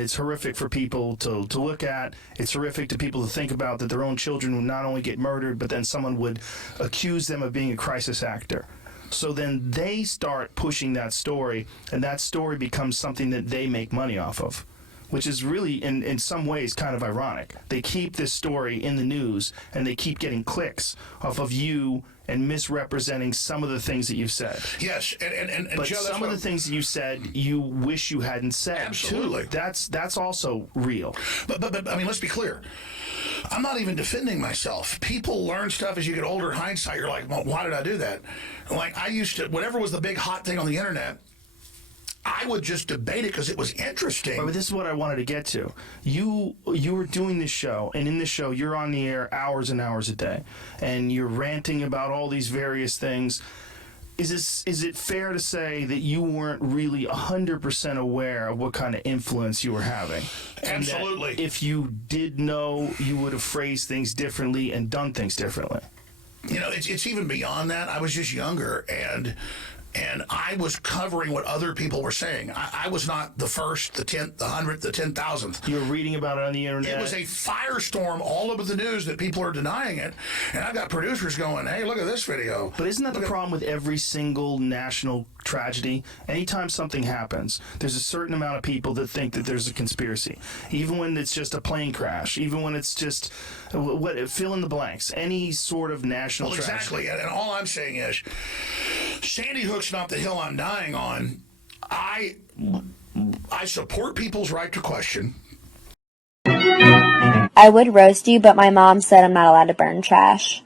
and it's horrific for people to look at. It's horrific to people to think about, that their own children would not only get murdered, but then someone would accuse them of being a crisis actor. So then they start pushing that story, and that story becomes something that they make money off of, which is really, in some ways, kind of ironic. They keep this story in the news, and they keep getting clicks off of you and misrepresenting some of the things that you've said. Yes, and But Joe, some of the things that you said, you wish you hadn't said. Absolutely. Too. That's also real. But I mean, let's be clear. I'm not even defending myself. People learn stuff as you get older. In hindsight, you're like, well, why did I do that? Like, I used to, whatever was the big hot thing on the internet, I would just debate it because it was interesting. But this is what I wanted to get to. You were doing this show, and in this show, you're on the air hours and hours a day, and you're ranting about all these various things. Is it fair to say that you weren't really 100% aware of what kind of influence you were having? Absolutely. And that if you did know, you would have phrased things differently and done things differently. You know, it's even beyond that. I was just younger, and I was covering what other people were saying. I was not the first, the 10th, the 100th, the 10,000th. You were reading about it on the internet. It was a firestorm all over the news that people are denying it. And I've got producers going, hey, look at this video. But isn't that the problem with every single national tragedy? Anytime something happens, there's a certain amount of people that think that there's a conspiracy. Even when it's just a plane crash, even when it's just, fill in the blanks, any sort of national tragedy. Exactly. And all I'm saying is, Sandy Hook's not the hill I'm dying on. I support people's right to question. I would roast you, but my mom said I'm not allowed to burn trash.